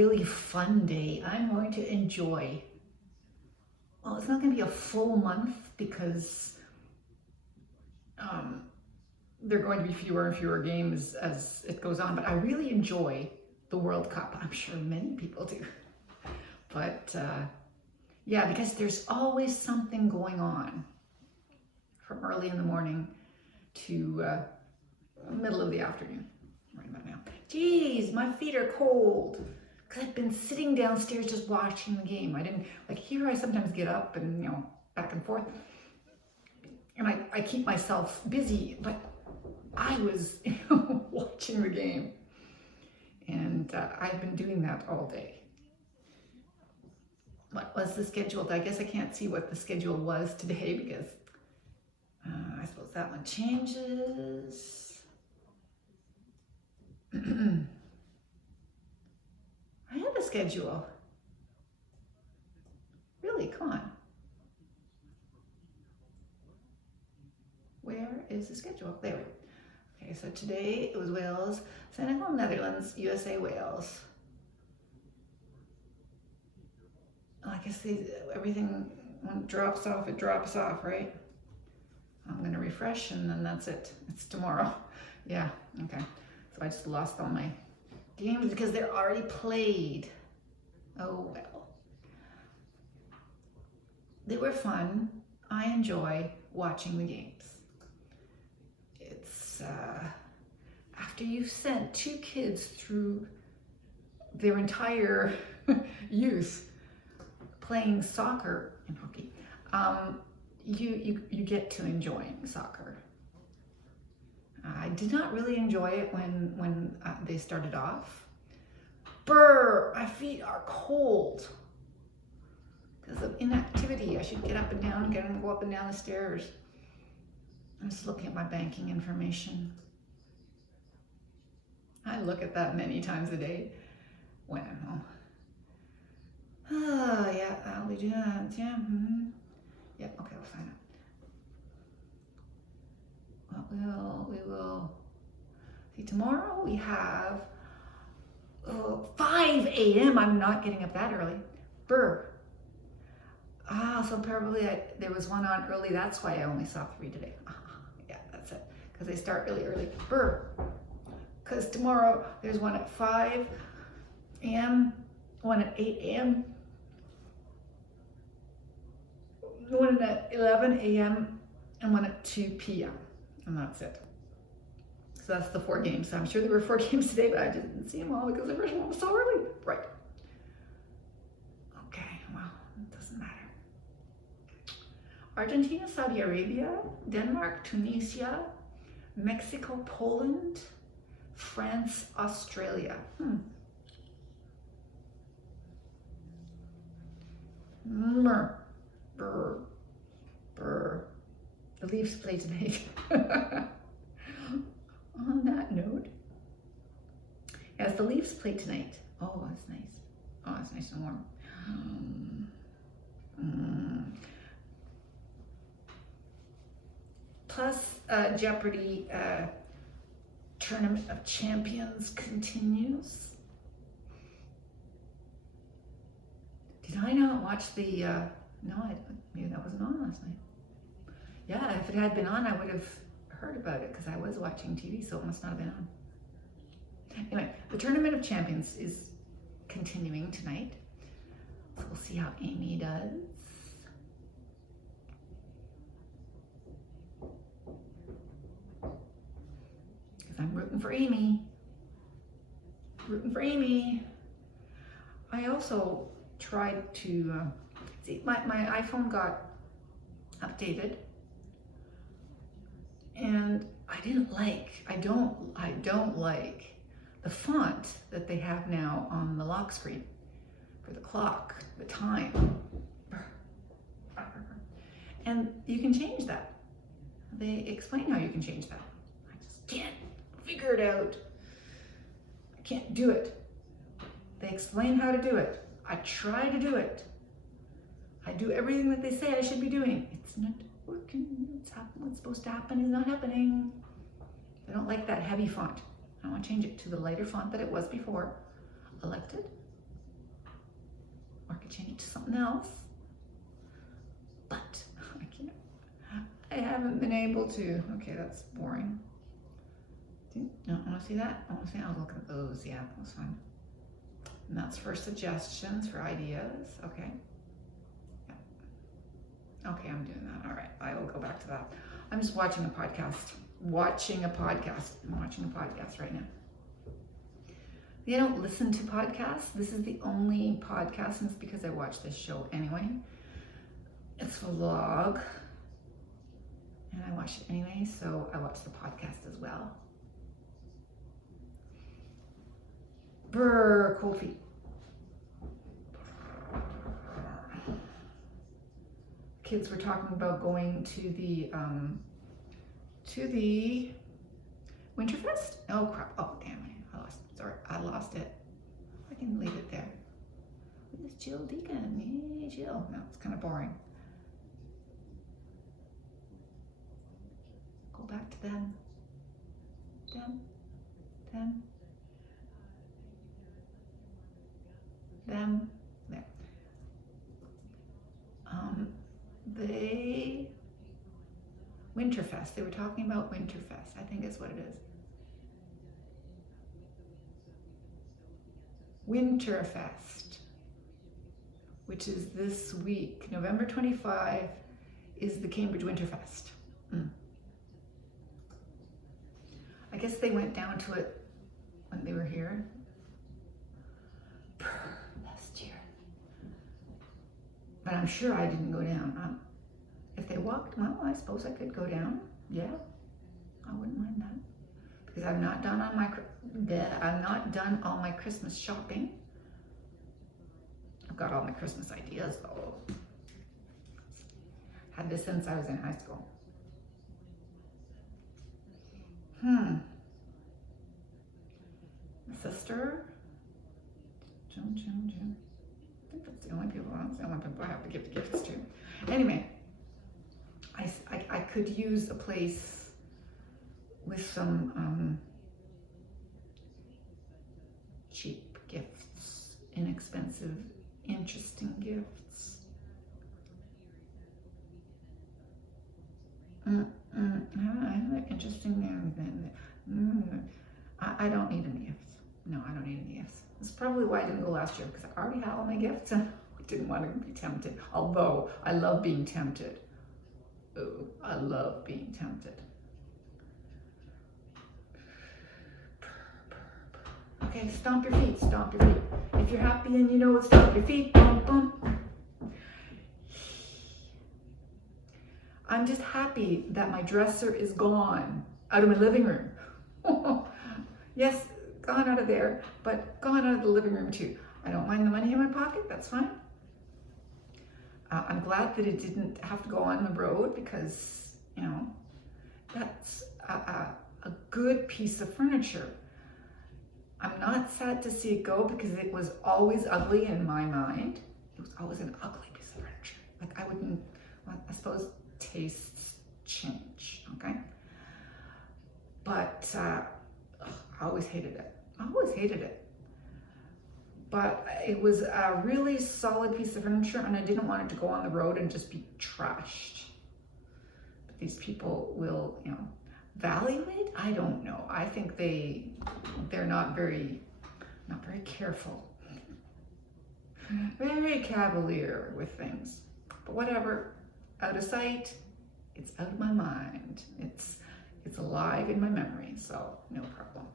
really fun day. I'm going to enjoy. Well, it's not going to be a full month because there are going to be fewer and fewer games as it goes on, but I really enjoy the World Cup. I'm sure many people do. But yeah, because there's always something going on from early in the morning to middle of the afternoon, right about now. Geez, my feet are cold because I've been sitting downstairs just watching the game. I didn't, like here I sometimes get up and, back and forth. And I keep myself busy, but I was watching the game. And I've been doing that all day. What was the schedule? I guess I can't see what the schedule was today because I suppose that one changes. I have a schedule. Really, come on. Where is the schedule? There we go. Okay, so today it was Wales, Senegal, Netherlands, USA, Wales. I guess everything, when it drops off, right? I'm going to refresh and then that's it. It's tomorrow. Yeah, okay. So I just lost all my games because they're already played. Oh well. They were fun. I enjoy watching the games. It's after you've sent 2 kids through their entire youth playing soccer and hockey, you get to enjoying soccer. I did not really enjoy it when they started off. Brr, my feet are cold because of inactivity. I should get up and down, go up and down the stairs. I'm just looking at my banking information. I look at that many times a day when I'm home. Oh, yeah, I'll be doing that. Yeah, Yep, okay, I'll sign up. Well, we will see. Tomorrow we have 5 a.m. I'm not getting up that early. Brr. So probably there was one on early. That's why I only saw 3 today. Yeah, that's it. Because they start really early. Brr. Because tomorrow there's one at 5 a.m., one at 8 a.m., one at 11 a.m., and one at 2 p.m. And that's it. So that's the 4 games. So I'm sure there were 4 games today, but I didn't see them all because the first one was so early. Right. Okay, well, it doesn't matter. Argentina, Saudi Arabia, Denmark, Tunisia, Mexico, Poland, France, Australia. Brr, brr. The Leafs play tonight. On that note, yes, the Leafs play tonight. Oh, that's nice. Oh, it's nice and warm. Plus, Jeopardy Tournament of Champions continues. Did I not watch the, no, maybe that wasn't on last night. Yeah, if it had been on, I would have heard about it because I was watching TV, so it must not have been on. Anyway, the Tournament of Champions is continuing tonight. So we'll see how Amy does. Because I'm rooting for Amy. Rooting for Amy. I also tried to, see, my iPhone got updated. And I don't like the font that they have now on the lock screen for the clock, the time. And you can change that. They explain how you can change that. I just can't figure it out. I can't do it. They explain how to do it. I try to do it. I do everything that they say I should be doing. It's not working. What's supposed to happen is not happening. I don't like that heavy font. I want to change it to the lighter font that it was before. Elected. or I could change it to something else. But I can't. I haven't been able to. Okay, that's boring. No, I want to see that. I want to see. I'll look at those. Yeah, that's fine. And that's for suggestions, for ideas. Okay. Yeah. Okay, I'm doing that. All right, I will go back to that. I'm just watching a podcast. I'm watching a podcast right now. I don't listen to podcasts. This is the only podcast, and it's because I watch this show anyway. It's a vlog, and I watch it anyway, so I watch the podcast as well. Brr, cold feet. Kids were talking about going to the Winterfest. Oh crap! Oh damn it! I lost it. I can leave it there. Who's Jill Deacon? Hey, Jill. No, it's kind of boring. Go back to them. Them. There. Winterfest. They were talking about Winterfest. I think is what it is. Winterfest, which is this week. November 25 is the Cambridge Winterfest. I guess they went down to it when they were here last year. But I'm sure I didn't go down. If they walked, well, I suppose I could go down. Yeah, I wouldn't mind that. Because I've not done all my Christmas shopping. I've got all my Christmas ideas though. Had this since I was in high school. My sister, June. I think that's the only people I have to give the gifts to. Anyway, I could use a place with some cheap gifts, inexpensive, interesting gifts. Interesting. I don't need any gifts. No, I don't need any gifts. That's probably why I didn't go last year, because I already had all my gifts and I didn't want to be tempted. Although I love being tempted. Oh, I love being tempted. Okay, stomp your feet, stomp your feet. If you're happy and you know it, stomp your feet, boom, boom. I'm just happy that my dresser is gone out of my living room. Yes, gone out of there, but gone out of the living room too. I don't mind the money in my pocket, that's fine. I'm glad that it didn't have to go on the road because, you know, that's a good piece of furniture. I'm not sad to see it go because it was always ugly in my mind. It was always an ugly piece of furniture. Like I wouldn't, well, I suppose tastes change, okay? But I always hated it. But it was a really solid piece of furniture and I didn't want it to go on the road and just be trashed. But these people will, you know, value it? I don't know. I think they're not very careful. Very cavalier with things. But whatever, out of sight, it's out of my mind. It's alive in my memory, so no problem.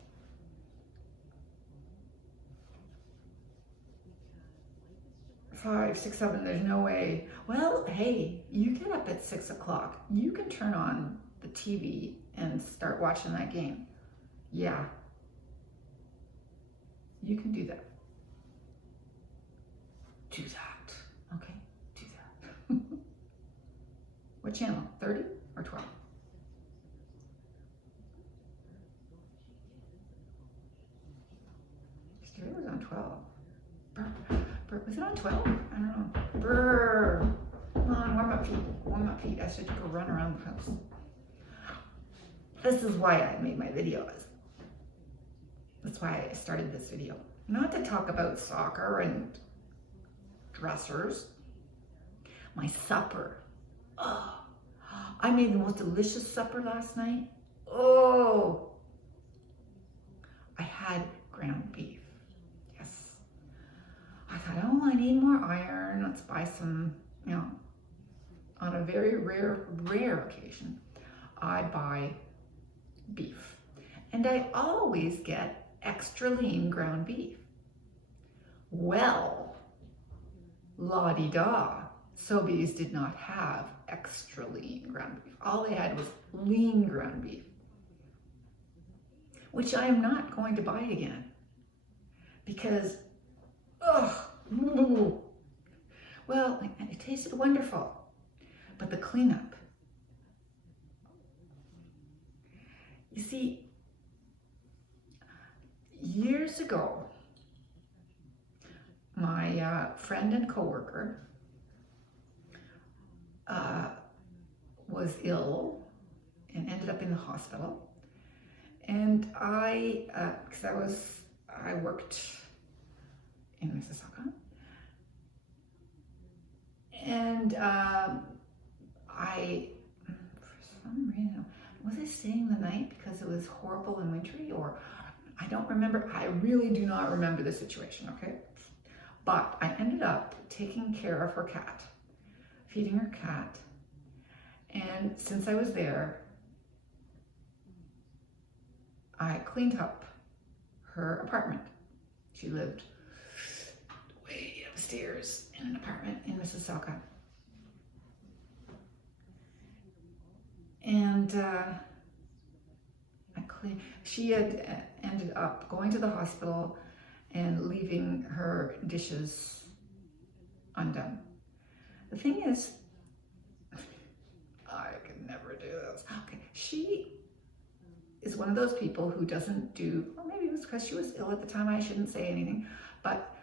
5, 6, 7, there's no way. Well, hey, you get up at 6 o'clock. You can turn on the TV and start watching that game. Yeah. You can do that. Do that. Okay, do that. What channel? 30 or 12? Yesterday was on 12. Was it on 12? I don't know. Brr. Come on, warm up feet. Warm up feet. I should go run around the house. This is why I made my videos. That's why I started this video. Not to talk about soccer and dressers. My supper. Oh, I made the most delicious supper last night. Oh, I had ground beef. Yes. I thought, oh, I need more iron. Let's buy some, on a very rare occasion, I buy beef. And I always get extra lean ground beef. Well, la-di-da, Sobeys did not have extra lean ground beef. All they had was lean ground beef, which I am not going to buy again because, well, it tasted wonderful, but the cleanup. You see, years ago, my friend and coworker was ill and ended up in the hospital. And because I worked in Mississauga, and for some reason, was I staying the night because it was horrible and wintry, or I don't remember. I really do not remember the situation, okay? But I ended up taking care of her cat, feeding her cat. And since I was there, I cleaned up her apartment. She lived way upstairs in an apartment in Mississauga. And she had ended up going to the hospital and leaving her dishes undone. The thing is, I could never do this. Okay, she is one of those people who doesn't do, or maybe it was because she was ill at the time, I shouldn't say anything, but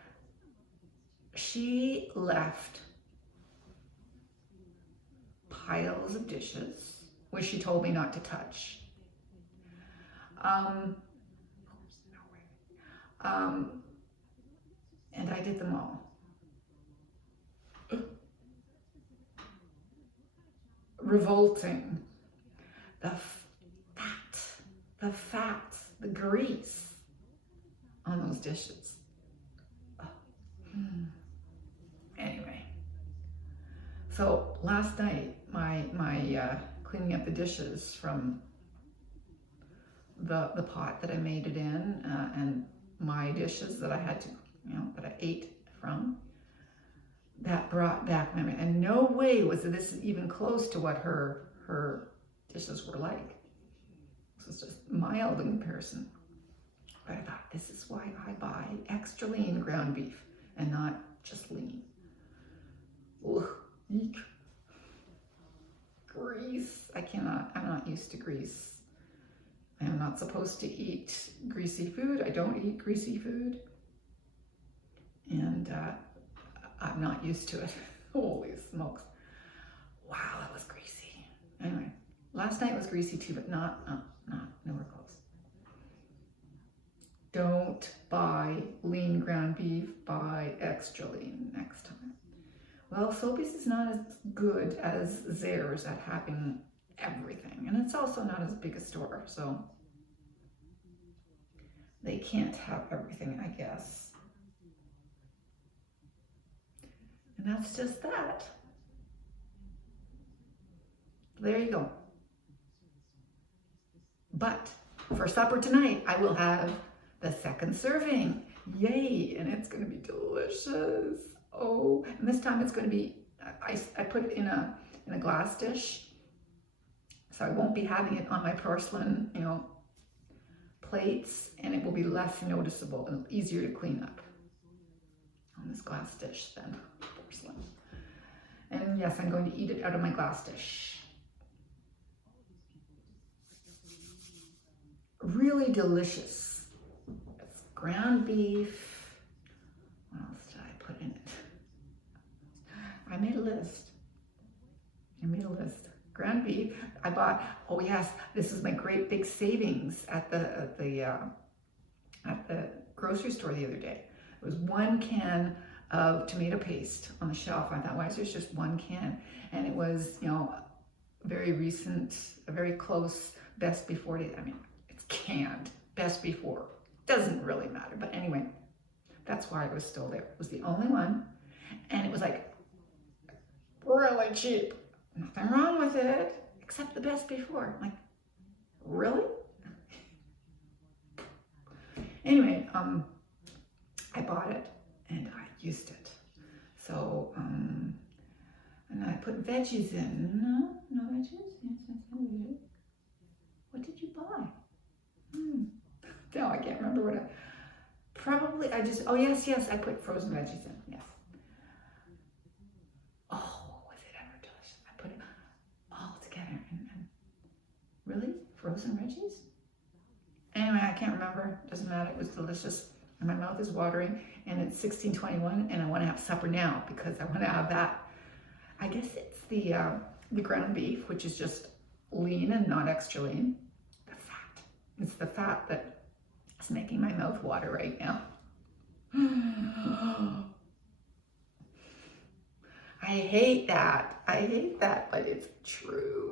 she left piles of dishes, which she told me not to touch. And I did them all. Revolting. The fat, the grease on those dishes. Oh. Anyway, so last night, my cleaning up the dishes from the pot that I made it in, and my dishes that I had to, that I ate from, that brought back memory. And no way was this even close to what her dishes were like. This was just mild in comparison. But I thought, this is why I buy extra lean ground beef and not just lean. Ugh, eek. Grease. I'm not used to grease. I am not supposed to eat greasy food. I don't eat greasy food. And I'm not used to it. Holy smokes. Wow, that was greasy. Anyway, last night was greasy too, but nowhere close. Don't buy lean ground beef, buy extra lean next time. Well, Sobeys is not as good as Zehrs at having everything, and it's also not as big a store, so they can't have everything, I guess. And that's just that. There you go. But for supper tonight, I will have the second serving. Yay, and it's going to be delicious. Oh, and this time it's going to be, I put it in a glass dish, so I won't be having it on my porcelain, plates, and it will be less noticeable and easier to clean up on this glass dish than porcelain. And yes, I'm going to eat it out of my glass dish. Really delicious. It's ground beef. What else did I put in it? I made a list. Ground beef. I bought, oh yes, this is my great big savings at the grocery store the other day. It was 1 can of tomato paste on the shelf. I thought, why is there just one can? And it was, you know, very recent, a very close best before date. I mean, it's canned, best before. Doesn't really matter. But anyway, that's why it was still there. It was the only one. And it was like really cheap. Nothing wrong with it, except the best before. Like, really? Anyway, I bought it and I used it. So, and I put veggies in. No veggies? Yes, veggies. What did you buy? No, I can't remember what oh yes, I put frozen veggies in, yes. Oh, was it ever delicious? I put it all together and really? Frozen veggies? Anyway, I can't remember, doesn't matter, it was delicious. And my mouth is watering, and it's 16:21, and I want to have supper now because I want to have that. I guess it's the ground beef, which is just lean and not extra lean. The fat. It's the fat that is making my mouth water right now. I hate that, but it's true.